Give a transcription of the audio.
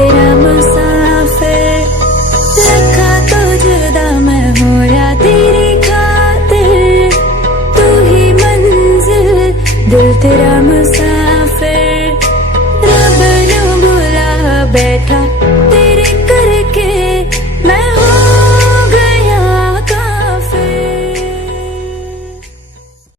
तेरा मुसाफिर, लिखा तो जुदा मैं हो या तेरी खातिर, तू ही मंजिल, दिल तेरा